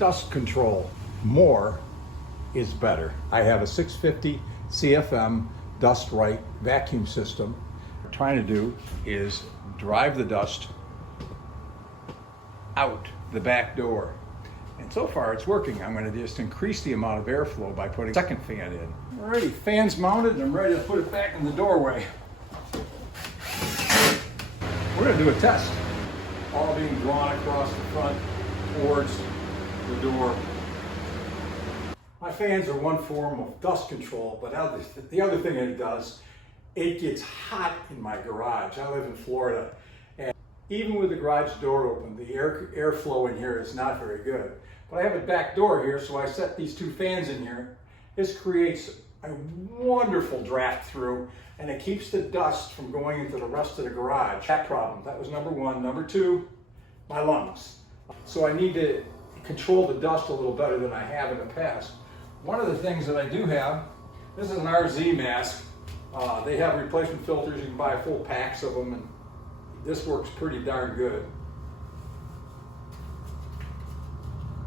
dust control. More is better. I have a 650 CFM Dust Right vacuum system. What I'm trying to do is drive the dust out the back door. And so far it's working. I'm going to just increase the amount of airflow by putting a second fan in. Alrighty, fan's mounted and I'm ready to put it back in the doorway. We're going to do a test. All being drawn across the front towards the door. My fans are one form of dust control, but the other thing it does, it gets hot in my garage. I live in Florida, and even with the garage door open, the airflow in here is not very good. But I have a back door here, so I set these two fans in here. This creates a wonderful draft through, and it keeps the dust from going into the rest of the garage. That problem, that was number one. Number two, my lungs. So I need to control the dust a little better than I have in the past. One of the things that I do have, this is an RZ mask. They have replacement filters. You can buy full packs of them, and this works pretty darn good.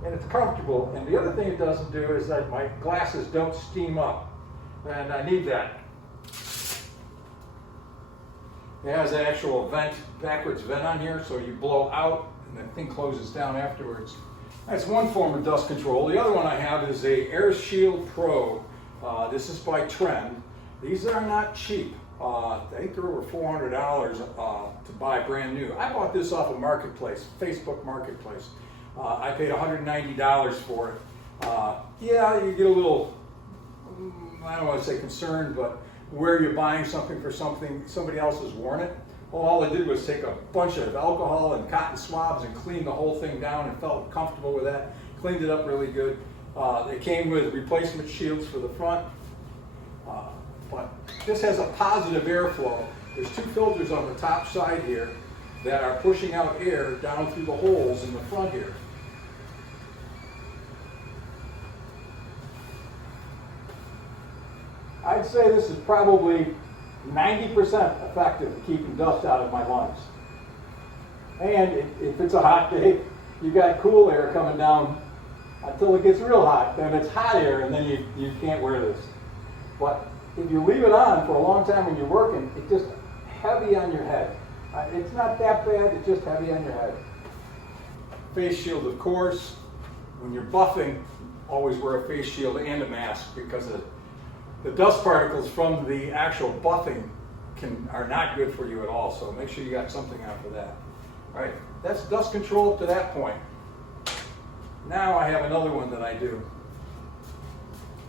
And it's comfortable. And the other thing it doesn't do is that my glasses don't steam up, and I need that. It has an actual vent, backwards vent on here, so you blow out and the thing closes down afterwards. That's one form of dust control. The other one I have is a AirShield Pro. This is by Trend. These are not cheap. I think they're over $400 to buy brand new. I bought this off of Marketplace, Facebook Marketplace. I paid $190 for it. Yeah, you get a little, I don't want to say concerned, but where you're buying something for somebody else has worn it. Well, all I did was take a bunch of alcohol and cotton swabs and clean the whole thing down and felt comfortable with that. Cleaned it up really good. It came with replacement shields for the front. But this has a positive airflow. There's two filters on the top side here that are pushing out air down through the holes in the front here. I'd say this is probably 90% effective at keeping dust out of my lungs. And if it's a hot day, you got cool air coming down until it gets real hot. Then it's hot air, and then you can't wear this. But if you leave it on for a long time when you're working, it's just heavy on your head. It's not that bad, it's just heavy on your head. Face shield, of course. When you're buffing, always wear a face shield and a mask, because the dust particles from the actual buffing are not good for you at all, so make sure you got something out for that. All right, that's dust control up to that point. Now I have another one that I do.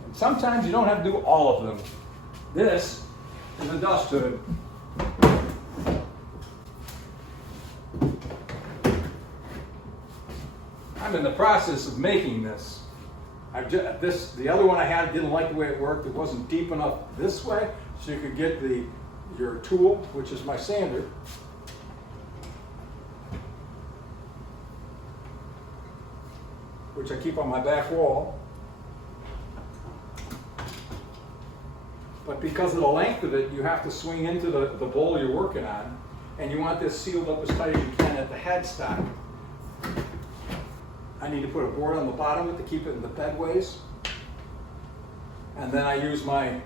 And sometimes you don't have to do all of them. This is a dust hood. I'm in the process of making this. The other one I had didn't like the way it worked. It wasn't deep enough this way, so you could get your tool, which is my sander. Which I keep on my back wall. But because of the length of it, you have to swing into the bowl you're working on, and you want this sealed up as tight as you can at the headstock. I need to put a board on the bottom of it to keep it in the bedways. And then I use my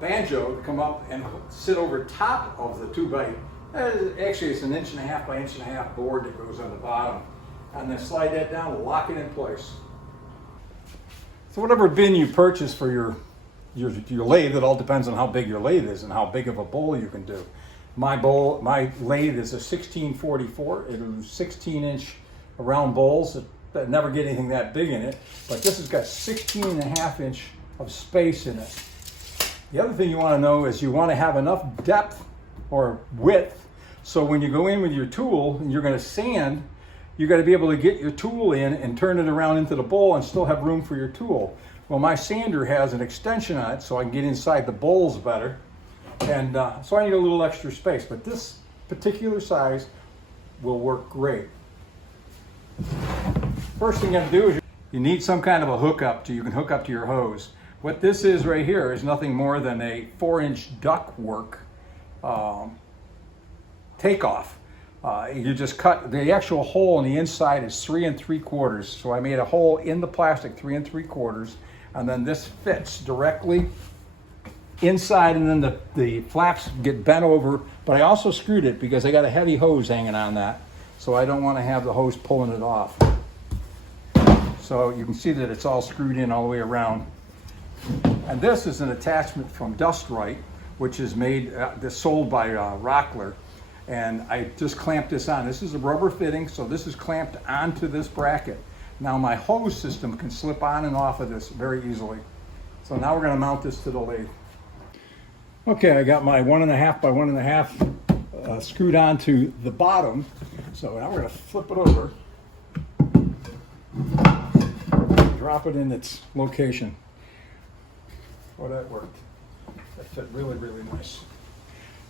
banjo to come up and sit over top of the 2x, actually it's an 1.5 by 1.5 board that goes on the bottom. And then slide that down and lock it in place. So whatever bin you purchase for your lathe, it all depends on how big your lathe is and how big of a bowl you can do. My lathe is a 1644. It was 16-inch round bowls that never get anything that big in it, but this has got 16.5 inch of space in it. The other thing you want to know is you want to have enough depth or width, so when you go in with your tool and you're going to sand, you got to be able to get your tool in and turn it around into the bowl and still have room for your tool. Well, my sander has an extension on it, so I can get inside the bowls better, and so I need a little extra space, but this particular size will work great. First thing you have to do is you need some kind of a hookup you can hook up to your hose. What this is right here is nothing more than a 4-inch ductwork takeoff. You just cut, the actual hole on the inside is 3 3/4. So I made a hole in the plastic 3 3/4, and then this fits directly inside, and then the flaps get bent over. But I also screwed it because I got a heavy hose hanging on that, so I don't want to have the hose pulling it off. So you can see that it's all screwed in all the way around. And this is an attachment from Dust Right, which is made, sold by Rockler. And I just clamped this on. This is a rubber fitting, so this is clamped onto this bracket. Now my hose system can slip on and off of this very easily. So now we're going to mount this to the lathe. Okay, I got my 1.5 by 1.5 screwed onto the bottom. So now we're going to flip it over, drop it in its location. Well, that worked. That fit really, really nice.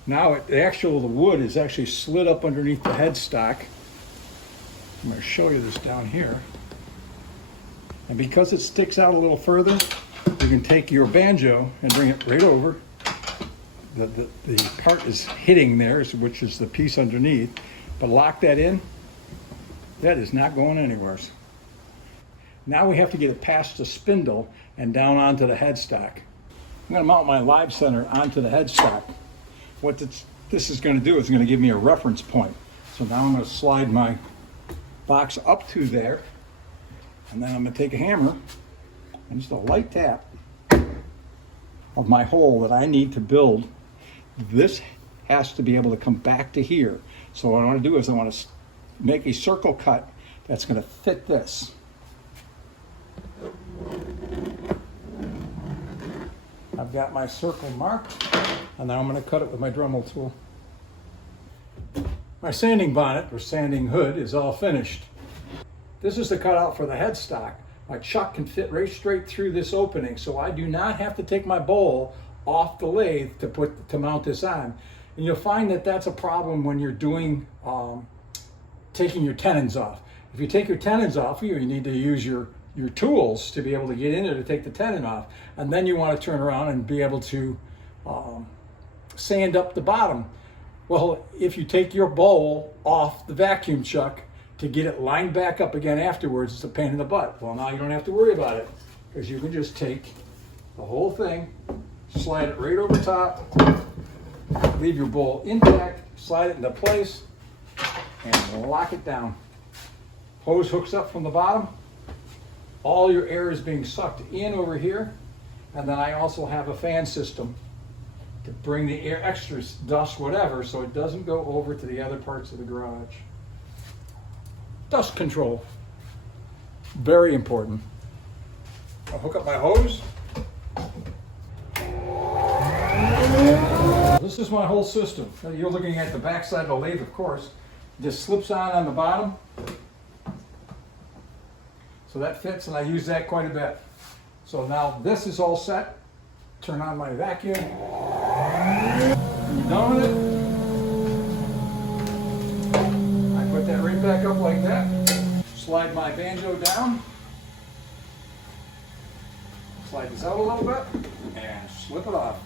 Now the wood is actually slid up underneath the headstock. I'm going to show you this down here. And because it sticks out a little further, you can take your banjo and bring it right over. The part is hitting there, which is the piece underneath. But lock that in. That is not going anywhere. Now we have to get it past the spindle and down onto the headstock. I'm going to mount my live center onto the headstock. What this is going to do is going to give me a reference point. So now I'm going to slide my box up to there, and then I'm going to take a hammer and just a light tap of my hole that I need to build. This has to be able to come back to here. So what I want to do is I want to make a circle cut that's going to fit this. I've got my circle marked, and now I'm going to cut it with my Dremel tool. My sanding bonnet, or sanding hood, is all finished. This is the cutout for the headstock. My chuck can fit right straight through this opening, so I do not have to take my bowl off the lathe to mount this on. And you'll find that that's a problem when you're doing taking your tenons off. If you take your tenons off, you need to use your tools to be able to get in there to take the tenon off, and then you want to turn around and be able to sand up the bottom. Well, if you take your bowl off the vacuum chuck to get it lined back up again afterwards, it's a pain in the butt. Well, now you don't have to worry about it, because you can just take the whole thing, slide it right over top, leave your bowl intact, slide it into place, and lock it down. Hose hooks up from the bottom. All your air is being sucked in over here, and then I also have a fan system to bring the air, extra dust, whatever, so it doesn't go over to the other parts of the garage. Dust control, very important. I'll hook up my hose. This is my whole system. Now you're looking at the back side of the lathe, of course. It just slips on the bottom. So that fits, and I use that quite a bit. So now this is all set. Turn on my vacuum. When you're done with it, I put that right back up like that. Slide my banjo down. Slide this out a little bit and slip it off.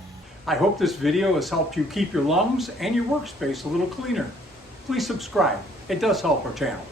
I hope this video has helped you keep your lungs and your workspace a little cleaner. Please subscribe. It does help our channel.